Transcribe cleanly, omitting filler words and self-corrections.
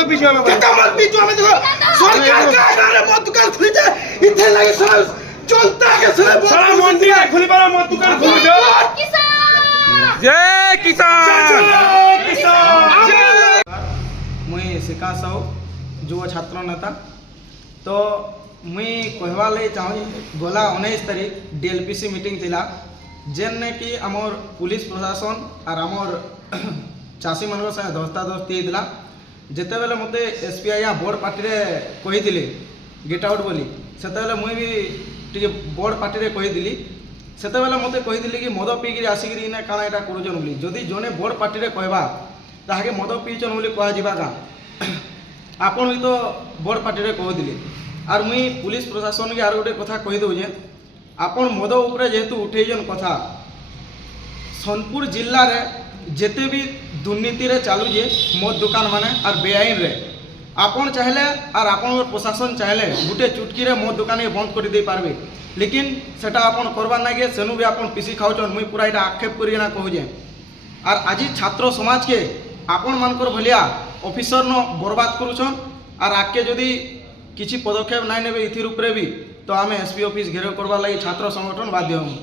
मत पीछे में केता मत बीच में देखो सरकार का आगे मत दुकान खुली जाए इथे लगे सब चलता के सब सारा मंडी में खुली बड़ा मत दुकान खुल जाओ जय किसान मुई शिका साहू युव छात्र नेता तो मुई कहवा ले चाहूँ गला 19 तारीख डीएलपीसी मीटिंग थिला जेन ने कि आमर पुलिस प्रशासन और आमर चाषी मान संगे धस्ताधस्ती होता जिते बेले मत एसपीआई बड़ पार्टी कही गेट आउट बोली से मुई भी टी बड़ पार्टी कही से मत कही कि मद पीकि आसिक इना काଣା यहाँ करुचन बोली जदि जड़े बड़ पार्टी कहवा ताके मद पीचन बोली कहवा क्या आपन भी तो बड़ पार्टी कहते आर मुई पुलिस प्रशासन के आर गोटे कथा कही दौजे आपन मद उपरे जेहेतु उठेजन कथा सोनपुर जिल्ला रे जेते भी दुर्नीति रे चालुजे मद दुकान माने और बेआईन रे आपन चाहले और आपन प्रशासन चाहले गोटे चुटकी रे मद दुकान बंद कर दे पारबे लेकिन सेटा आपन करबार नागे सेनु भी आपन पीसी खाउछन मुई पूरा इटा आक्षेप करिना कहूजे और आज छात्र समाज के आपन मानकर भलिया ऑफिसर न बर्बाद करुछन और आगे जदि किसी पदक्षेप नाई नेबे इथिर उपरे भी तो आम एसपी ऑफिस घेराव करवा लगी छात्र संगठन बाध्य हूँ।